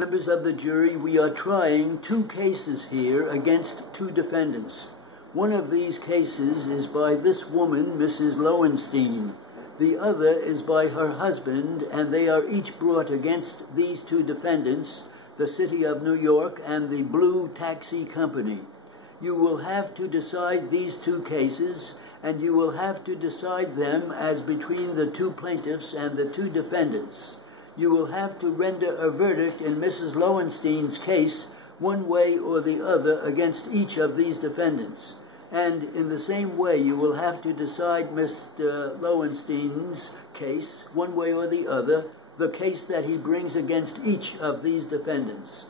Members of the jury, we are trying two cases here against two defendants. One of these cases is by this woman, Mrs. Lowenstein. The other is by her husband, and they are each brought against these two defendants, the City of New York and the Blue Taxi Company. You will have to decide these two cases, and you will have to decide them as between the two plaintiffs and the two defendants. You will have to render a verdict in Mrs. Lowenstein's case one way or the other against each of these defendants. And in the same way, you will have to decide Mr. Lowenstein's case one way or the other, the case that he brings against each of these defendants.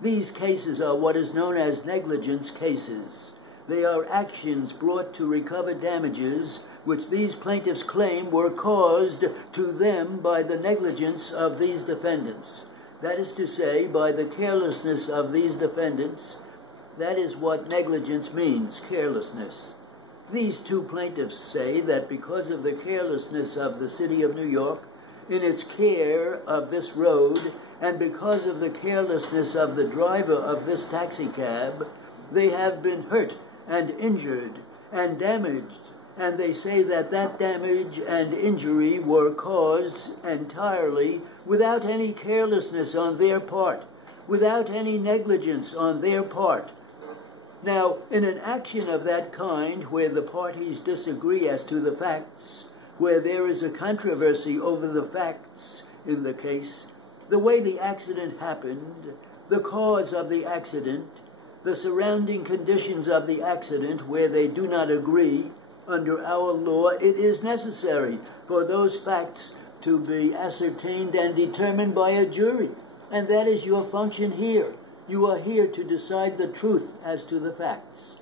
These cases are what is known as negligence cases. They are actions brought to recover damages which these plaintiffs claim were caused to them by the negligence of these defendants. That is to say, by the carelessness of these defendants. That is what negligence means, carelessness. These two plaintiffs say that because of the carelessness of the City of New York in its care of this road, and because of the carelessness of the driver of this taxicab, they have been hurt and injured and damaged, and they say that that damage and injury were caused entirely without any carelessness on their part, without any negligence on their part. Now, in an action of that kind, where the parties disagree as to the facts, where there is a controversy over the facts in the case, the way the accident happened, the cause of the accident, the surrounding conditions of the accident, where they do not agree, under our law, it is necessary for those facts to be ascertained and determined by a jury. And that is your function here. You are here to decide the truth as to the facts.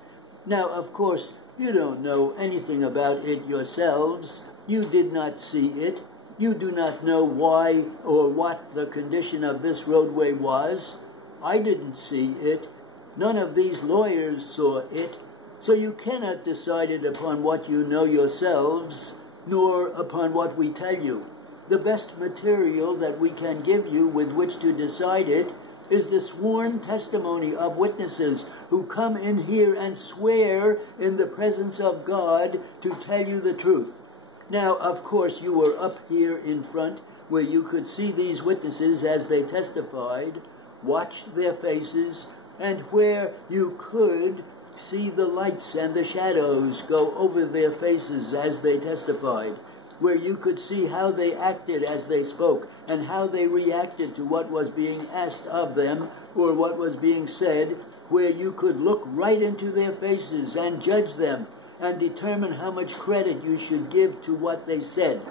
Now, of course, you don't know anything about it yourselves. You did not see it. You do not know why or what the condition of this roadway was. I didn't see it. None of these lawyers saw it. So you cannot decide it upon what you know yourselves, nor upon what we tell you. The best material that we can give you with which to decide it is the sworn testimony of witnesses who come in here and swear in the presence of God to tell you the truth. Now, of course, you were up here in front where you could see these witnesses as they testified, watch their faces, and where you could see the lights and the shadows go over their faces as they testified, where you could see how they acted as they spoke and how they reacted to what was being asked of them or what was being said, where you could look right into their faces and judge them and determine how much credit you should give to what they said.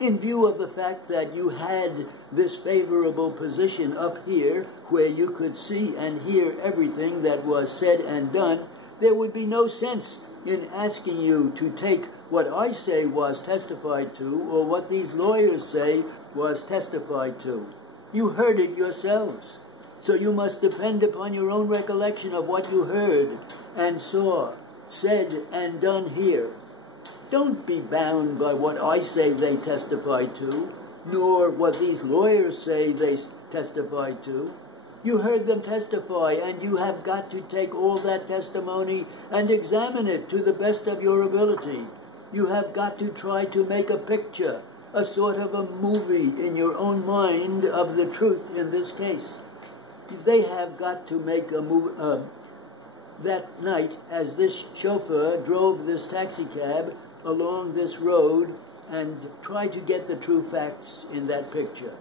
In view of the fact that you had this favorable position up here where you could see and hear everything that was said and done, there would be no sense in asking you to take what I say was testified to or what these lawyers say was testified to. You heard it yourselves, so you must depend upon your own recollection of what you heard and saw, said and done here. Don't be bound by what I say they testified to, nor what these lawyers say they testified to. You heard them testify, and you have got to take all that testimony and examine it to the best of your ability. You have got to try to make a picture, a sort of a movie in your own mind of the truth in this case. They have got to make a movie. That night, as this chauffeur drove this taxi cab along this road and tried to get the true facts in that picture.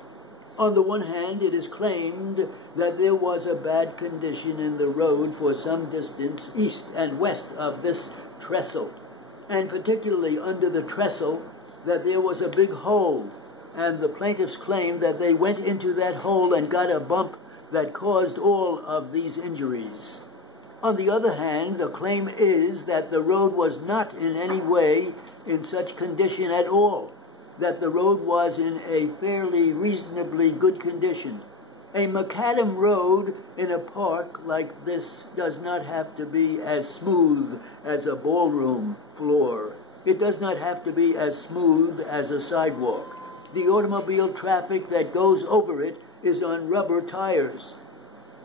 On the one hand, it is claimed that there was a bad condition in the road for some distance east and west of this trestle, and particularly under the trestle, that there was a big hole, and the plaintiffs claimed that they went into that hole and got a bump that caused all of these injuries. On the other hand, the claim is that the road was not in any way in such condition at all, that the road was in a fairly reasonably good condition. A macadam road in a park like this does not have to be as smooth as a ballroom floor. It does not have to be as smooth as a sidewalk. The automobile traffic that goes over it is on rubber tires,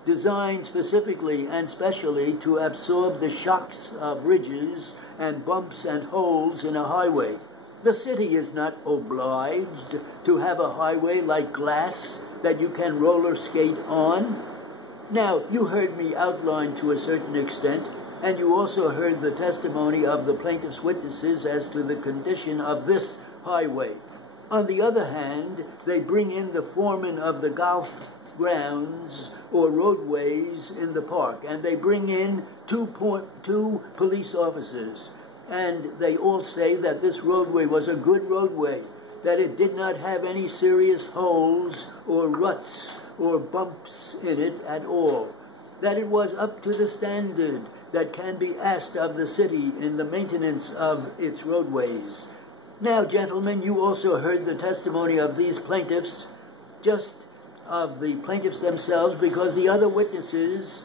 designed specifically and specially to absorb the shocks of ridges and bumps and holes in a highway. The city is not obliged to have a highway like glass that you can roller skate on. Now, you heard me outline to a certain extent, and you also heard the testimony of the plaintiff's witnesses as to the condition of this highway. On the other hand, they bring in the foreman of the golf grounds or roadways in the park, and they bring in two police officers, and they all say that this roadway was a good roadway, that it did not have any serious holes or ruts or bumps in it at all, that it was up to the standard that can be asked of the city in the maintenance of its roadways. Now, gentlemen, you also heard the testimony of these plaintiffs, just of the plaintiffs themselves, because the other witnesses